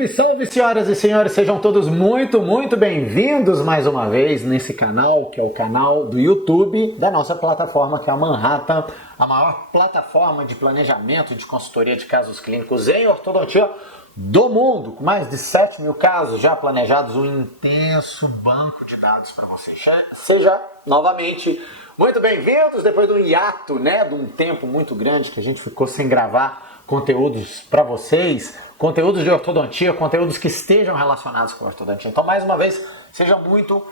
Salve, salve, senhoras e senhores, sejam todos muito bem-vindos mais uma vez nesse canal, que é o canal do YouTube da nossa plataforma, que é a Manhattan, a maior plataforma de planejamento e de consultoria de casos clínicos em ortodontia do mundo, com mais de 7 mil casos já planejados, um intenso banco de dados para vocês. Seja novamente muito bem-vindos depois de um hiato, de um tempo muito grande que a gente ficou sem gravar conteúdos para vocês, conteúdos de ortodontia, conteúdos que estejam relacionados com a ortodontia. Então, mais uma vez, seja muito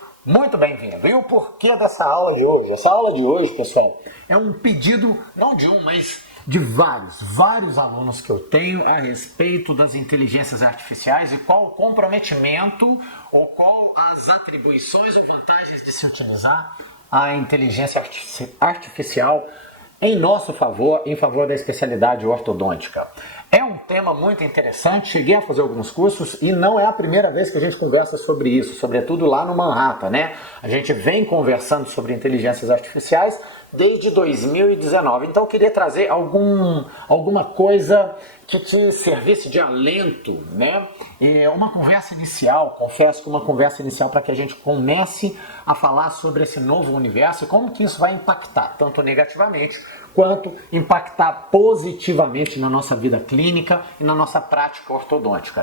bem-vindo. E o porquê dessa aula de hoje? Essa aula de hoje, pessoal, é um pedido, não de um, mas de vários alunos que eu tenho a respeito das inteligências artificiais e qual o comprometimento ou qual as atribuições ou vantagens de se utilizar a inteligência artificial em nosso favor, em favor da especialidade ortodôntica. É um tema muito interessante, cheguei a fazer alguns cursos e não é a primeira vez que a gente conversa sobre isso, sobretudo lá no Manhattan, A gente vem conversando sobre inteligências artificiais desde 2019, então eu queria trazer alguma coisa que te servisse de alento, E uma conversa inicial, confesso que uma conversa inicial para que a gente comece a falar sobre esse novo universo e como que isso vai impactar, tanto negativamente quanto impactar positivamente na nossa vida clínica e na nossa prática ortodôntica,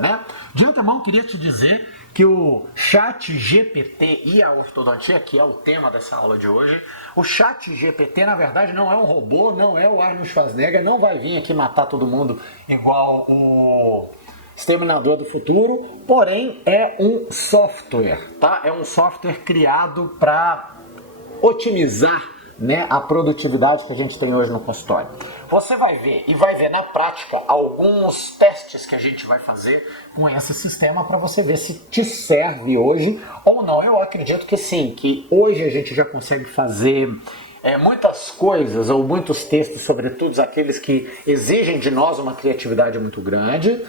De antemão, queria te dizer que o ChatGPT e a ortodontia, que é o tema dessa aula de hoje, o ChatGPT, na verdade, não é um robô, não é o Arnold Schwarzenegger, não vai vir aqui matar todo mundo igual o Exterminador do Futuro, porém é um software, tá? É um software criado para otimizar a produtividade que a gente tem hoje no consultório. Você vai ver na prática alguns testes que a gente vai fazer com esse sistema para você ver se te serve hoje ou não. Eu acredito que sim, que hoje a gente já consegue fazer muitas coisas ou muitos textos, sobretudo aqueles que exigem de nós uma criatividade muito grande.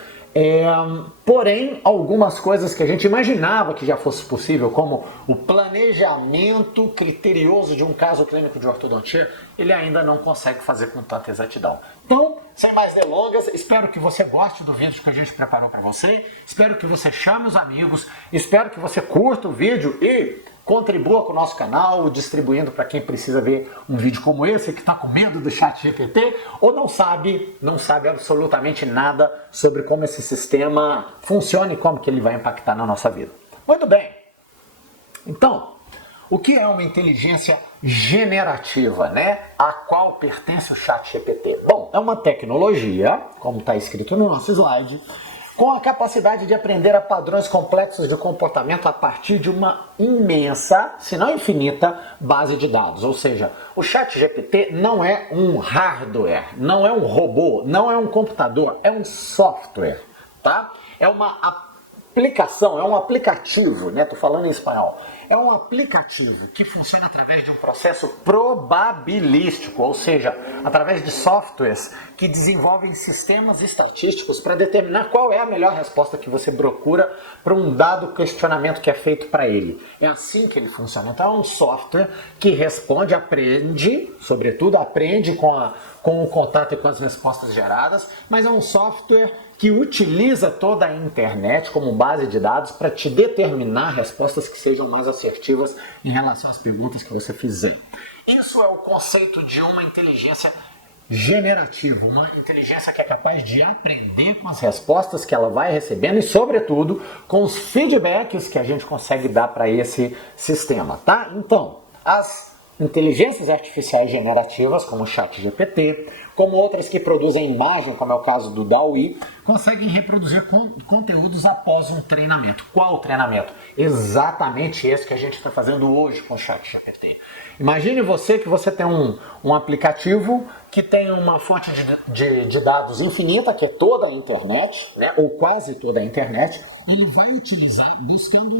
Porém, algumas coisas que a gente imaginava que já fosse possível, como o planejamento criterioso de um caso clínico de ortodontia, ele ainda não consegue fazer com tanta exatidão. Então, sem mais delongas, espero que você goste do vídeo que a gente preparou para você, espero que você chame os amigos, espero que você curta o vídeo e contribua com o nosso canal, distribuindo para quem precisa ver um vídeo como esse, que está com medo do ChatGPT ou não sabe absolutamente nada sobre como esse sistema funciona e como que ele vai impactar na nossa vida. Muito bem. Então, o que é uma inteligência generativa, a qual pertence o ChatGPT? Bom, é uma tecnologia, como está escrito no nosso slide, com a capacidade de aprender a padrões complexos de comportamento a partir de uma imensa, se não infinita, base de dados. Ou seja, o ChatGPT não é um hardware, não é um robô, não é um computador, é um software, tá? É uma aplicação, é um aplicativo, Tô falando em espanhol. É um aplicativo que funciona através de um processo probabilístico, ou seja, através de softwares que desenvolvem sistemas estatísticos para determinar qual é a melhor resposta que você procura para um dado questionamento que é feito para ele. É assim que ele funciona. Então é um software que responde, aprende, sobretudo aprende com o contato e com as respostas geradas, mas é um software que utiliza toda a internet como base de dados para te determinar respostas que sejam mais assertivas em relação às perguntas que você fizer. Isso é o conceito de uma inteligência generativa, uma inteligência que é capaz de aprender com as respostas que ela vai recebendo e, sobretudo, com os feedbacks que a gente consegue dar para esse sistema, tá? Então, as inteligências artificiais generativas, como o ChatGPT, como outras que produzem imagem, como é o caso do DALL-E, conseguem reproduzir conteúdos após um treinamento. Qual treinamento? Exatamente esse que a gente está fazendo hoje com o ChatGPT. Imagine que você tem um aplicativo que tem uma fonte de dados infinita, que é toda a internet, ou quase toda a internet. Ele vai utilizar buscando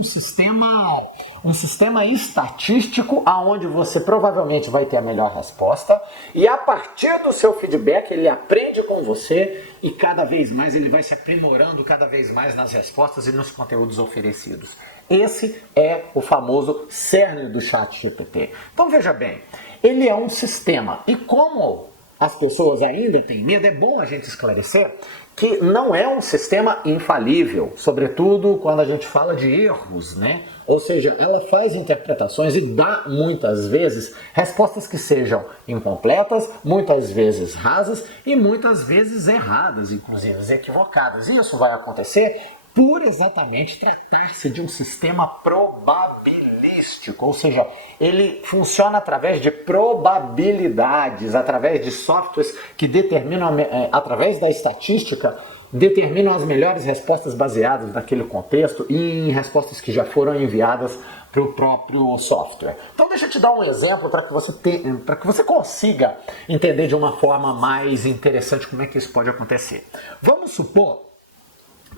um sistema estatístico aonde você provavelmente vai ter a melhor resposta e a partir do seu feedback ele aprende com você e cada vez mais ele vai se aprimorando cada vez mais nas respostas e nos conteúdos oferecidos. Esse é o famoso cerne do ChatGPT. Então veja bem, ele é um sistema e como as pessoas ainda têm medo, é bom a gente esclarecer que não é um sistema infalível, sobretudo quando a gente fala de erros, né? Ou seja, ela faz interpretações e dá muitas vezes respostas que sejam incompletas, muitas vezes rasas e muitas vezes erradas, inclusive equivocadas. E isso vai acontecer por exatamente tratar-se de um sistema probabilístico, ou seja, ele funciona através de probabilidades, através de softwares que determinam, através da estatística, determinam as melhores respostas baseadas naquele contexto e em respostas que já foram enviadas para o próprio software. Então deixa eu te dar um exemplo para que você consiga entender de uma forma mais interessante como é que isso pode acontecer. Vamos supor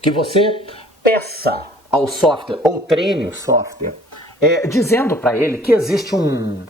que você peça ao software ou treine o software dizendo para ele que existe um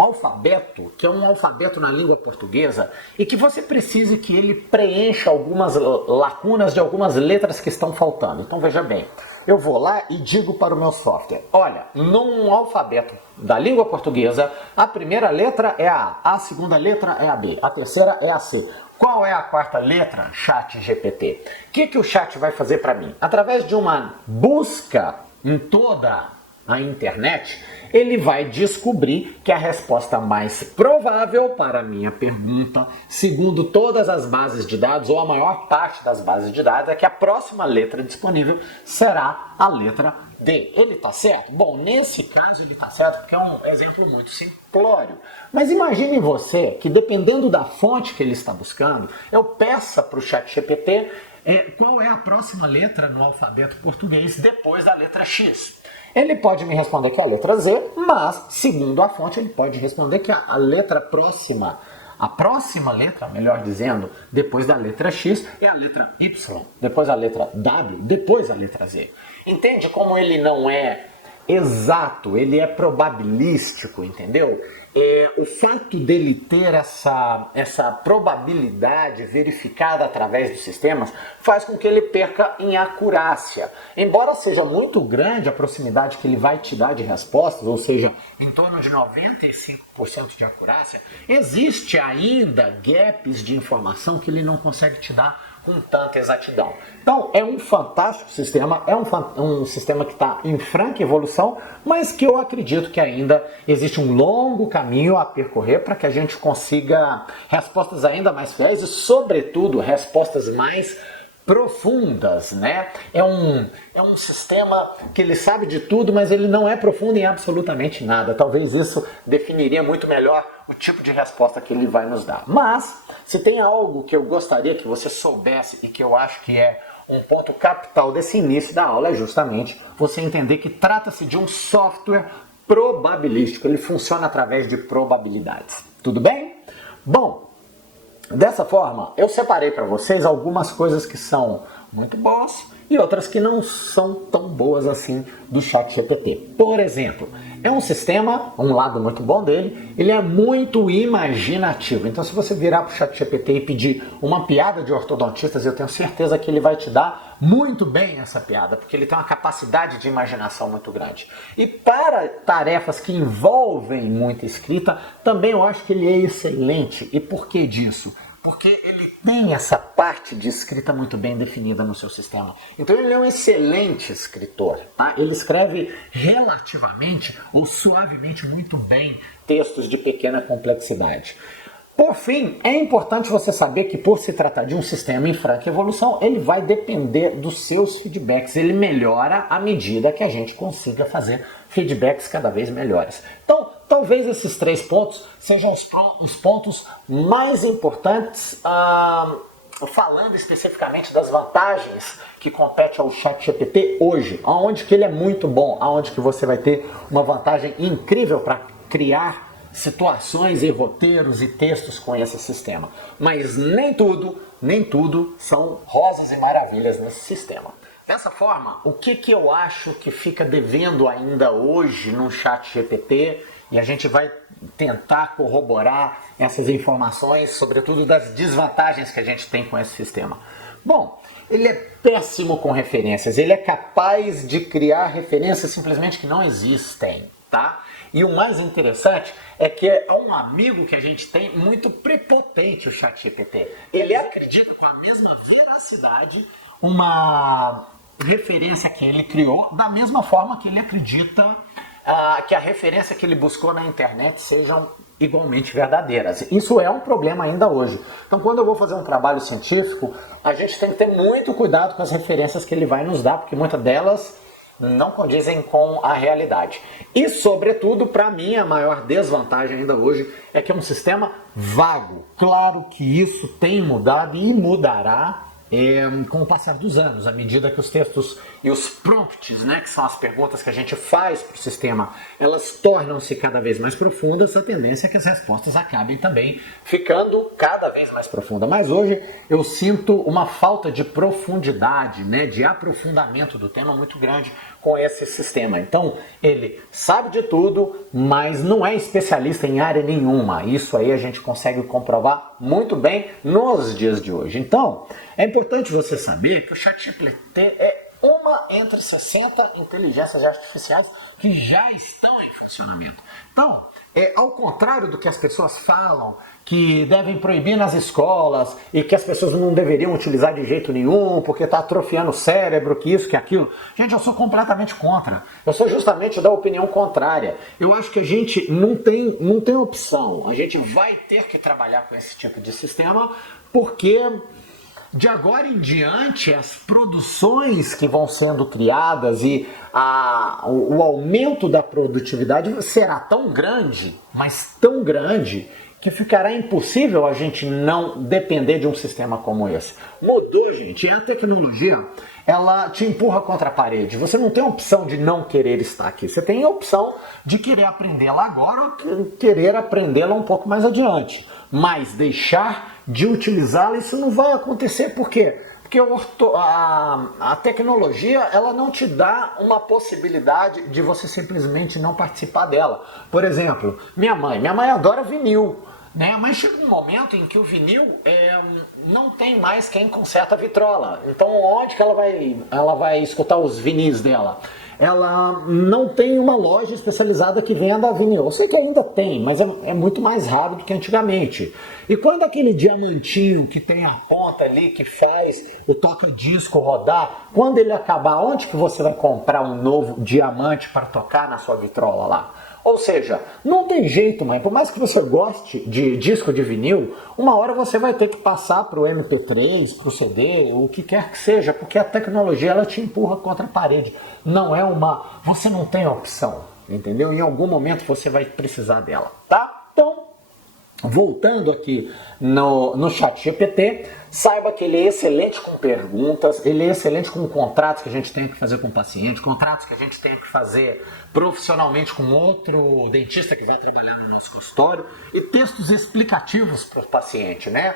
alfabeto, que é um alfabeto na língua portuguesa, e que você precise que ele preencha algumas lacunas de algumas letras que estão faltando. Então veja bem, eu vou lá e digo para o meu software, olha, num alfabeto da língua portuguesa, a primeira letra é a A segunda letra é a B, a terceira é a C. Qual é a quarta letra? ChatGPT. O que o chat vai fazer para mim? Através de uma busca em toda a internet, ele vai descobrir que a resposta mais provável para a minha pergunta, segundo todas as bases de dados, ou a maior parte das bases de dados, é que a próxima letra disponível será a letra D. Ele está certo? Bom, nesse caso ele está certo porque é um exemplo muito simplório. Mas imagine você que, dependendo da fonte que ele está buscando, eu peça para o ChatGPT qual é a próxima letra no alfabeto português depois da letra X. Ele pode me responder que é a letra Z, mas, segundo a fonte, ele pode responder que a letra próxima, a próxima letra, melhor dizendo, depois da letra X, é a letra Y, depois a letra W, depois a letra Z. Entende como ele não é exato, ele é probabilístico, entendeu? O fato dele ter essa probabilidade verificada através dos sistemas faz com que ele perca em acurácia. Embora seja muito grande a proximidade que ele vai te dar de respostas, ou seja, em torno de 95% de acurácia, existe ainda gaps de informação que ele não consegue te dar com tanta exatidão. Então, é um fantástico sistema, é um sistema que está em franca evolução, mas que eu acredito que ainda existe um longo caminho a percorrer para que a gente consiga respostas ainda mais fiéis e, sobretudo, respostas mais profundas, né? É um sistema que ele sabe de tudo, mas ele não é profundo em absolutamente nada. Talvez isso definiria muito melhor o tipo de resposta que ele vai nos dar. Mas, se tem algo que eu gostaria que você soubesse e que eu acho que é um ponto capital desse início da aula, é justamente você entender que trata-se de um software probabilístico. Ele funciona através de probabilidades. Tudo bem? Bom, dessa forma, eu separei para vocês algumas coisas que são muito boas e outras que não são tão boas assim do ChatGPT. Por exemplo, é um sistema, um lado muito bom dele, ele é muito imaginativo. Então, se você virar para o ChatGPT e pedir uma piada de ortodontistas, eu tenho certeza que ele vai te dar muito bem essa piada, porque ele tem uma capacidade de imaginação muito grande. E para tarefas que envolvem muita escrita, também eu acho que ele é excelente. E por que disso? Porque ele tem essa parte de escrita muito bem definida no seu sistema. Então ele é um excelente escritor, tá? Ele escreve relativamente ou suavemente muito bem textos de pequena complexidade. Por fim, é importante você saber que, por se tratar de um sistema em franca evolução, ele vai depender dos seus feedbacks. Ele melhora à medida que a gente consiga fazer feedbacks cada vez melhores. Então, talvez esses 3 pontos sejam os pontos mais importantes, falando especificamente das vantagens que compete ao ChatGPT hoje, onde que ele é muito bom, onde que você vai ter uma vantagem incrível para criar situações e roteiros e textos com esse sistema. Mas nem tudo são rosas e maravilhas nesse sistema. Dessa forma, o que eu acho que fica devendo ainda hoje no ChatGPT, e a gente vai tentar corroborar essas informações, sobretudo das desvantagens que a gente tem com esse sistema. Bom, ele é péssimo com referências, ele é capaz de criar referências simplesmente que não existem, tá? E o mais interessante é que é um amigo que a gente tem muito prepotente, o ChatGPT. Ele acredita com a mesma veracidade uma referência que ele criou, da mesma forma que ele acredita que a referência que ele buscou na internet sejam igualmente verdadeiras. Isso é um problema ainda hoje. Então, quando eu vou fazer um trabalho científico, a gente tem que ter muito cuidado com as referências que ele vai nos dar, porque muitas delas não condizem com a realidade. E, sobretudo, para mim, a maior desvantagem ainda hoje é que é um sistema vago. Claro que isso tem mudado e mudará com o passar dos anos, à medida que os textos e os prompts, né, que são as perguntas que a gente faz para o sistema, elas tornam-se cada vez mais profundas, a tendência é que as respostas acabem também ficando cada vez mais profundas. Mas hoje eu sinto uma falta de profundidade, né, de aprofundamento do tema muito grande com esse sistema. Então, ele sabe de tudo, mas não é especialista em área nenhuma. Isso aí a gente consegue comprovar muito bem nos dias de hoje. Então, é importante você saber que o ChatGPT é uma entre 60 inteligências artificiais que já estão em funcionamento. Então, ao contrário do que as pessoas falam, que devem proibir nas escolas e que as pessoas não deveriam utilizar de jeito nenhum porque está atrofiando o cérebro, que isso, que aquilo. Gente, eu sou completamente contra. Eu sou justamente da opinião contrária. Eu acho que a gente não tem opção. A gente vai ter que trabalhar com esse tipo de sistema porque de agora em diante as produções que vão sendo criadas e o aumento da produtividade será tão grande, mas tão grande, que ficará impossível a gente não depender de um sistema como esse. Mudou, gente. A tecnologia, ela te empurra contra a parede. Você não tem a opção de não querer estar aqui. Você tem a opção de querer aprendê-la agora ou querer aprendê-la um pouco mais adiante. Mas deixar de utilizá-la, isso não vai acontecer. Por quê? Porque a tecnologia, ela não te dá uma possibilidade de você simplesmente não participar dela. Por exemplo, minha mãe adora vinil, né? Mas chega um momento em que o vinil não tem mais quem conserta a vitrola. Então onde que ela vai escutar os vinis dela? Ela não tem uma loja especializada que venda vinil. Eu sei que ainda tem, mas é muito mais raro do que antigamente. E quando aquele diamantinho que tem a ponta ali, que faz o toca-disco rodar, quando ele acabar, onde que você vai comprar um novo diamante para tocar na sua vitrola lá? Ou seja, não tem jeito, mãe. Por mais que você goste de disco de vinil, uma hora você vai ter que passar para o MP3, para o CD, o que quer que seja, porque a tecnologia ela te empurra contra a parede. Não é você não tem opção, entendeu? Em algum momento você vai precisar dela, tá? Então, voltando aqui no ChatGPT, saiba que ele é excelente com perguntas, ele é excelente com contratos que a gente tem que fazer com o paciente, contratos que a gente tem que fazer profissionalmente com outro dentista que vai trabalhar no nosso consultório e textos explicativos para o paciente, né?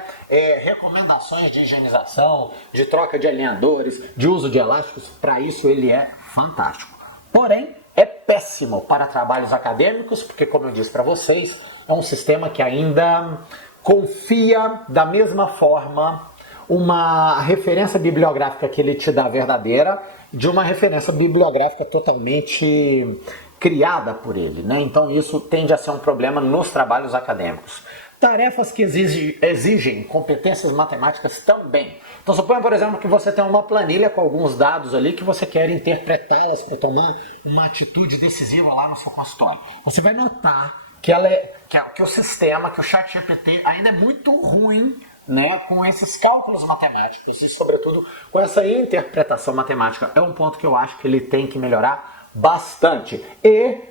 Recomendações de higienização, de troca de alinhadores, de uso de elásticos, para isso ele é fantástico. Porém, é péssimo para trabalhos acadêmicos, porque como eu disse para vocês, é um sistema que ainda confia da mesma forma uma referência bibliográfica que ele te dá verdadeira de uma referência bibliográfica totalmente criada por ele, né? Então isso tende a ser um problema nos trabalhos acadêmicos. Tarefas que exigem competências matemáticas também. Então suponha, por exemplo, que você tem uma planilha com alguns dados ali que você quer interpretá-las para tomar uma atitude decisiva lá no seu consultório. Você vai notar que o sistema, que o ChatGPT ainda é muito ruim, né, com esses cálculos matemáticos e, sobretudo, com essa interpretação matemática. É um ponto que eu acho que ele tem que melhorar bastante. E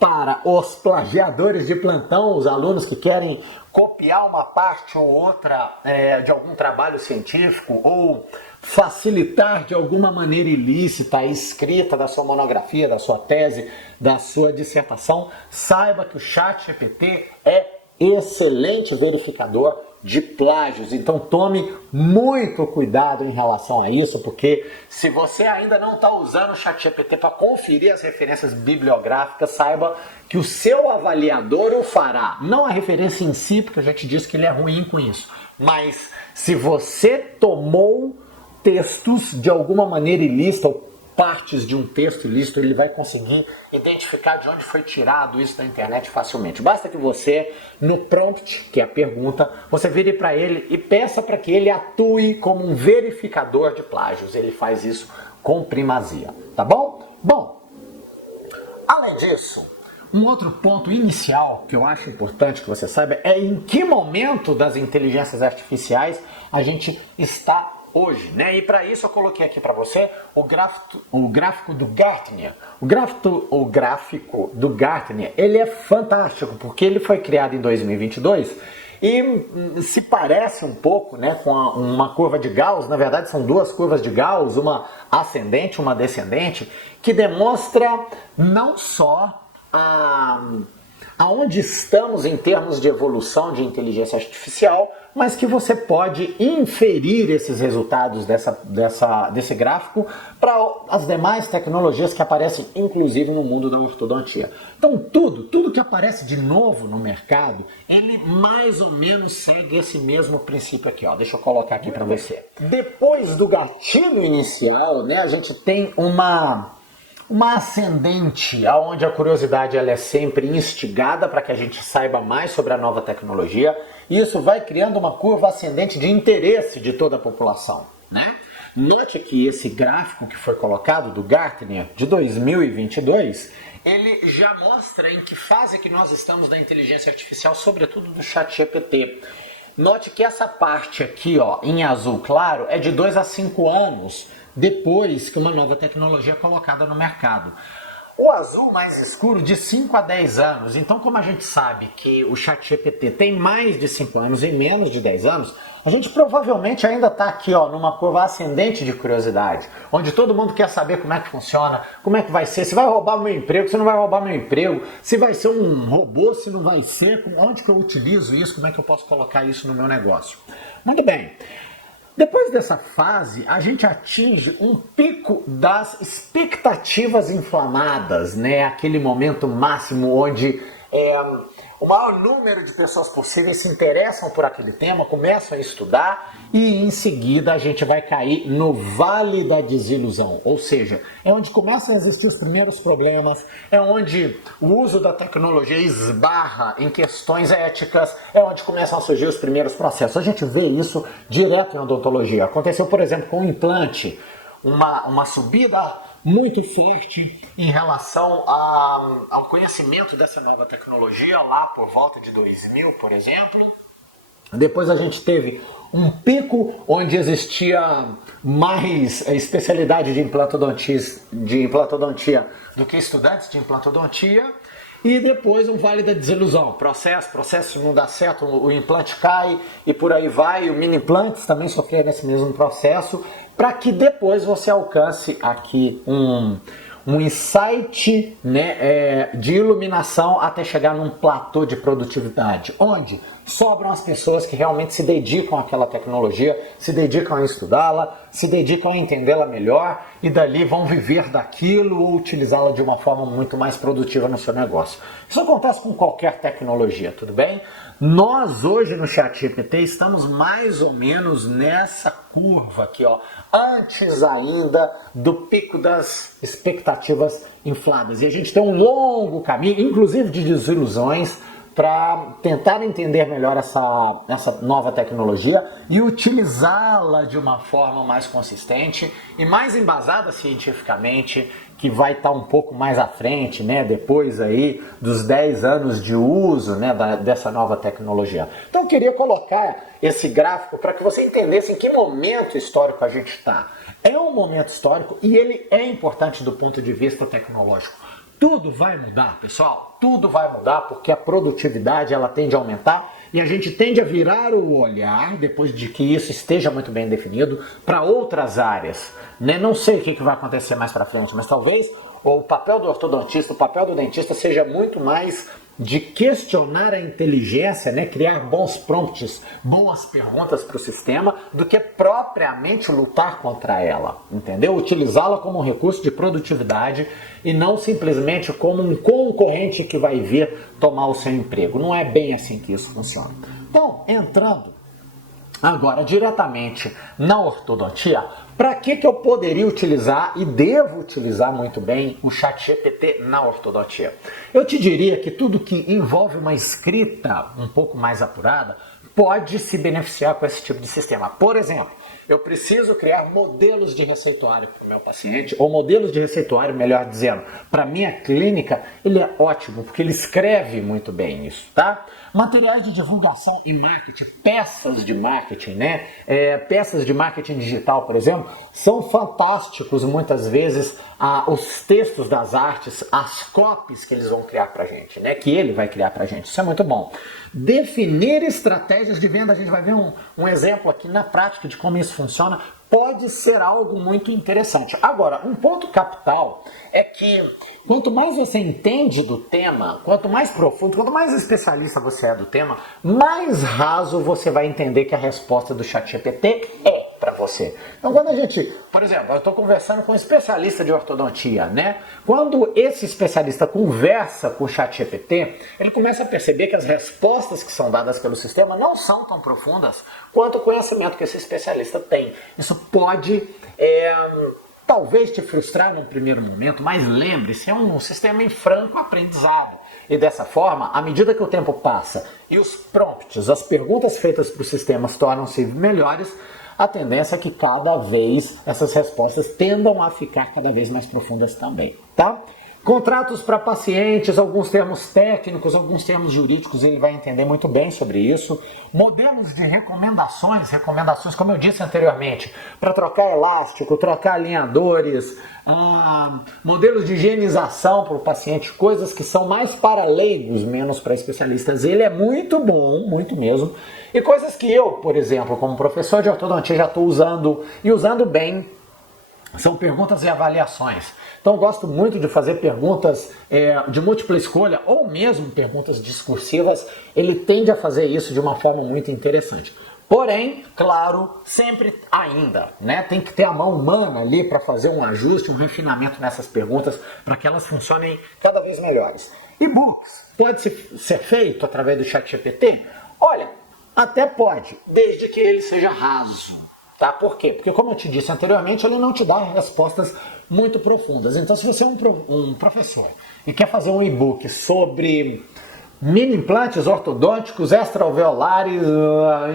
para os plagiadores de plantão, os alunos que querem copiar uma parte ou outra de algum trabalho científico ou facilitar de alguma maneira ilícita a escrita da sua monografia, da sua tese, da sua dissertação, saiba que o ChatGPT é excelente verificador de plágios. Então tome muito cuidado em relação a isso, porque se você ainda não está usando o ChatGPT para conferir as referências bibliográficas, saiba que o seu avaliador o fará. Não a referência em si, porque eu já te disse que ele é ruim com isso. Mas se você tomou textos de alguma maneira ilícita ou partes de um texto ilícito, ele vai conseguir identificar identificar de onde foi tirado isso da internet facilmente. Basta que você, no prompt, que é a pergunta, você vire para ele e peça para que ele atue como um verificador de plágios. Ele faz isso com primazia, tá bom? Bom, além disso, um outro ponto inicial que eu acho importante que você saiba é em que momento das inteligências artificiais a gente está hoje, né? E para isso eu coloquei aqui para você o gráfico do Gartner. O gráfico do Gartner, ele é fantástico porque ele foi criado em 2022 e se parece um pouco, né, com uma curva de Gauss. Na verdade são duas curvas de Gauss, uma ascendente, uma descendente, que demonstra não só aonde estamos em termos de evolução de inteligência artificial, mas que você pode inferir esses resultados desse gráfico para as demais tecnologias que aparecem, inclusive no mundo da ortodontia. Então tudo que aparece de novo no mercado, ele mais ou menos segue esse mesmo princípio aqui, ó. Deixa eu colocar aqui para você. Depois do gatilho inicial, né, a gente tem uma ascendente, onde a curiosidade ela é sempre instigada para que a gente saiba mais sobre a nova tecnologia, e isso vai criando uma curva ascendente de interesse de toda a população, né? Note que esse gráfico que foi colocado do Gartner de 2022, ele já mostra em que fase que nós estamos da inteligência artificial, sobretudo do ChatGPT. Note que essa parte aqui, ó, em azul claro, é de 2 a 5 anos depois que uma nova tecnologia é colocada no mercado. O azul mais escuro de 5 a 10 anos. Então, como a gente sabe que o ChatGPT tem mais de 5 anos e menos de 10 anos, a gente provavelmente ainda está aqui, ó, numa curva ascendente de curiosidade, onde todo mundo quer saber como é que funciona, como é que vai ser, se vai roubar meu emprego, se não vai roubar meu emprego, se vai ser um robô, se não vai ser, onde que eu utilizo isso, como é que eu posso colocar isso no meu negócio. Muito bem. Depois dessa fase, a gente atinge um pico das expectativas inflamadas, né? Aquele momento máximo onde o maior número de pessoas possíveis se interessam por aquele tema, começam a estudar e em seguida a gente vai cair no vale da desilusão. Ou seja, é onde começam a existir os primeiros problemas, é onde o uso da tecnologia esbarra em questões éticas, é onde começam a surgir os primeiros processos. A gente vê isso direto em odontologia. Aconteceu, por exemplo, com o implante, uma subida muito forte em relação ao conhecimento dessa nova tecnologia lá por volta de 2000, por exemplo. Depois a gente teve um pico onde existia mais especialidade de implantodontia do que estudantes de implantodontia. E depois um vale da desilusão, processo não dá certo, o implante cai e por aí vai. O mini implantes também sofreram nesse mesmo processo, para que depois você alcance aqui um insight, né, de iluminação até chegar num platô de produtividade, onde sobram as pessoas que realmente se dedicam àquela tecnologia, se dedicam a estudá-la, se dedicam a entendê-la melhor e dali vão viver daquilo ou utilizá-la de uma forma muito mais produtiva no seu negócio. Isso acontece com qualquer tecnologia, tudo bem? Nós hoje no ChatGPT estamos mais ou menos nessa curva aqui, ó, antes ainda do pico das expectativas infladas. E a gente tem um longo caminho, inclusive de desilusões, para tentar entender melhor essa nova tecnologia e utilizá-la de uma forma mais consistente e mais embasada cientificamente, que vai estar um pouco mais à frente, né, depois aí dos 10 anos de uso, né, dessa nova tecnologia. Então eu queria colocar esse gráfico para que você entendesse em que momento histórico a gente está. É um momento histórico e ele é importante do ponto de vista tecnológico. Tudo vai mudar, pessoal, tudo vai mudar porque a produtividade ela tende a aumentar e a gente tende a virar o olhar, depois de que isso esteja muito bem definido, para outras áreas, né? Não sei o que vai acontecer mais para frente, mas talvez o papel do ortodontista, o papel do dentista seja muito mais de questionar a inteligência, né? Criar bons prompts, boas perguntas para o sistema, do que propriamente lutar contra ela, entendeu? Utilizá-la como um recurso de produtividade e não simplesmente como um concorrente que vai vir tomar o seu emprego. Não é bem assim que isso funciona. Então, entrando agora diretamente na ortodontia, Para que eu poderia utilizar e devo utilizar muito bem o ChatGPT na ortodontia? Eu te diria que tudo que envolve uma escrita um pouco mais apurada pode se beneficiar com esse tipo de sistema. Por exemplo, eu preciso criar modelos de receituário para o meu paciente, ou modelos de receituário, melhor dizendo, para a minha clínica. Ele é ótimo, porque ele escreve muito bem isso, tá? Materiais de divulgação e marketing, peças de marketing, né? Peças de marketing digital, por exemplo, são fantásticos muitas vezes, os textos das artes, as copies que eles vão criar para a gente, né? Que ele vai criar para a gente, isso é muito bom. Definir estratégias de venda, a gente vai ver um exemplo aqui na prática de como isso funciona, pode ser algo muito interessante. Agora, um ponto capital é que quanto mais você entende do tema, quanto mais profundo, quanto mais especialista você é do tema, mais raso você vai entender que a resposta do ChatGPT é para você. Então, quando a gente, por exemplo, eu estou conversando com um especialista de ortodontia, né? Quando esse especialista conversa com o ChatGPT, ele começa a perceber que as respostas que são dadas pelo sistema não são tão profundas quanto o conhecimento que esse especialista tem. Isso pode talvez te frustrar num primeiro momento, mas lembre-se, é um sistema em franco aprendizado. E dessa forma, à medida que o tempo passa e os prompts, as perguntas feitas para o sistema tornam-se melhores, a tendência é que cada vez essas respostas tendam a ficar cada vez mais profundas também, tá? Contratos para pacientes, alguns termos técnicos, alguns termos jurídicos, ele vai entender muito bem sobre isso. Modelos de recomendações, como eu disse anteriormente, para trocar elástico, trocar alinhadores, modelos de higienização para o paciente, coisas que são mais para leigos, menos para especialistas. Ele é muito bom, muito mesmo. E coisas que eu, por exemplo, como professor de ortodontia, já estou usando e usando bem, são perguntas e avaliações. Então eu gosto muito de fazer perguntas de múltipla escolha ou mesmo perguntas discursivas. Ele tende a fazer isso de uma forma muito interessante. Porém, claro, sempre ainda, né, tem que ter a mão humana ali para fazer um ajuste, um refinamento nessas perguntas para que elas funcionem cada vez melhores. E-books, pode ser feito através do ChatGPT? Olha, até pode, desde que ele seja raso. Tá? Por quê? Porque, como eu te disse anteriormente, ele não te dá respostas muito profundas. Então, se você é um professor e quer fazer um e-book sobre mini implantes ortodônticos extra-alveolares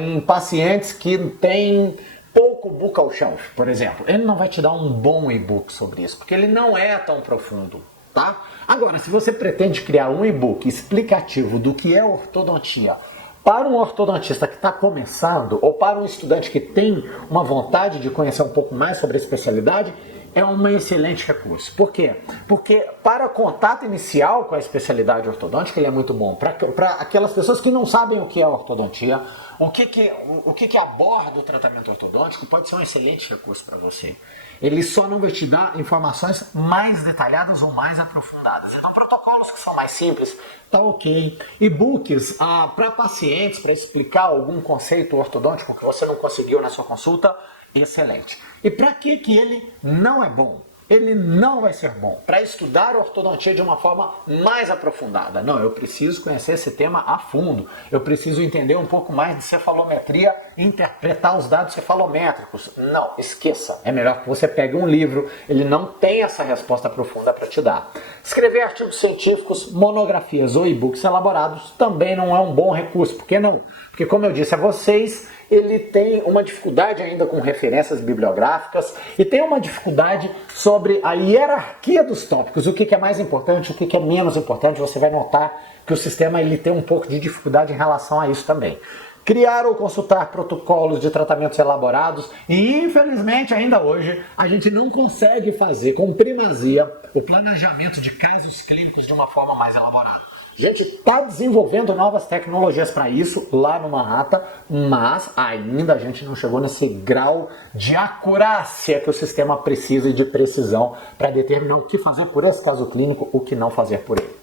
em pacientes que têm pouco buccal shelf, por exemplo, ele não vai te dar um bom e-book sobre isso, porque ele não é tão profundo. Tá? Agora, se você pretende criar um e-book explicativo do que é ortodontia, para um ortodontista que está começando ou para um estudante que tem uma vontade de conhecer um pouco mais sobre a especialidade, é um excelente recurso. Por quê? Porque para contato inicial com a especialidade ortodôntica ele é muito bom. Para aquelas pessoas que não sabem o que é ortodontia, o que aborda o tratamento ortodôntico, pode ser um excelente recurso para você. Ele só não vai te dar informações mais detalhadas ou mais aprofundadas. Então, protocolos que são mais simples, tá ok. E-books para pacientes, para explicar algum conceito ortodôntico que você não conseguiu na sua consulta, excelente. E para que ele não é bom? Ele não vai ser bom para estudar ortodontia de uma forma mais aprofundada. Não, eu preciso conhecer esse tema a fundo. Eu preciso entender um pouco mais de cefalometria, interpretar os dados cefalométricos. Não, esqueça. É melhor que você pegue um livro. Ele não tem essa resposta profunda para te dar. Escrever artigos científicos, monografias ou e-books elaborados também não é um bom recurso. Por que não? Porque, como eu disse a vocês, ele tem uma dificuldade ainda com referências bibliográficas e tem uma dificuldade sobre a hierarquia dos tópicos, o que é mais importante, o que é menos importante. Você vai notar que o sistema ele tem um pouco de dificuldade em relação a isso também. Criar ou consultar protocolos de tratamentos elaborados e, infelizmente, ainda hoje, a gente não consegue fazer com primazia o planejamento de casos clínicos de uma forma mais elaborada. A gente está desenvolvendo novas tecnologias para isso lá no Manhattan, mas ainda a gente não chegou nesse grau de acurácia que o sistema precisa e de precisão para determinar o que fazer por esse caso clínico, o que não fazer por ele.